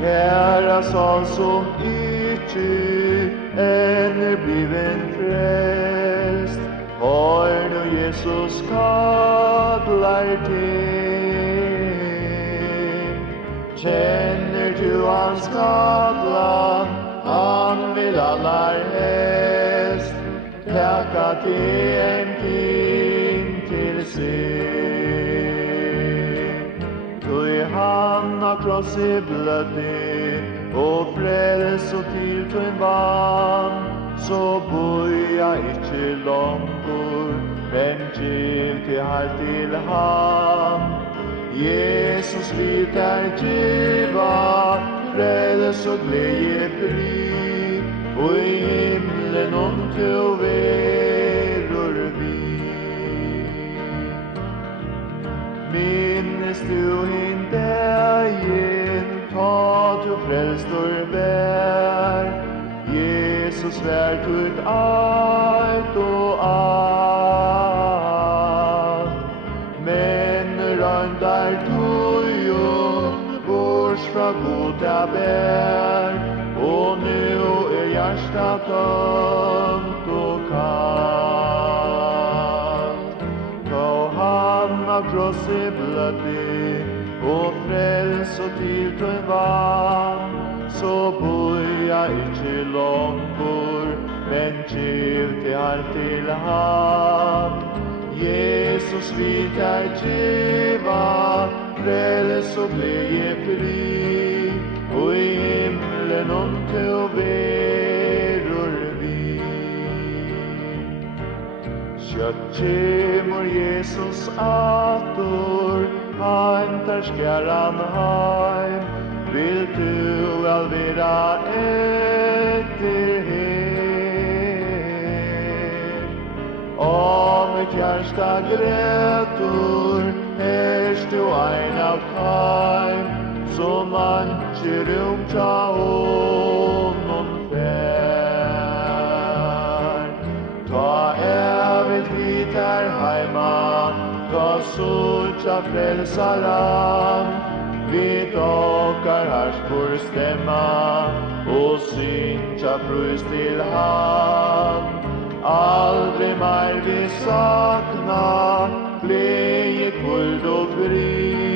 Kära sal som ikke ännu bliven frälst, har nu Jesus kallar till. Känner du hans kallan, han vill allar helst täcka till en king till sig. Tog han av kross i blödde och fräls och till tun vann, så boja inte långor, men giv till halt till han. Jesus vill där giva fräls och glädje fri, och i himlen om du veror vi. Minnes du hin dagen, ta du frälstor vär, Jesus vär tut allt och allt. Men röndar du ju vårs fra goda bär, och nu hjärtat tömt och kallt. Ta han av kross i blödde och fräls och till tun vann, så boja inte långor, men giv till allt till han. Jesus vill där giva fräls och glädje fri, och i himlen om du veror vi. Kemur Jesus atur, hantar skärran heim, vill du alvera etter her. Om ett hjärsta grätor, herst du ein av heim, så manche rumta honom fär. Ta ävet hit här heima, ta sulta frälsaran, vid okkar harspor stämma, och synja prus till han. Aldrig mer vi sakna, glädje, guld och frid,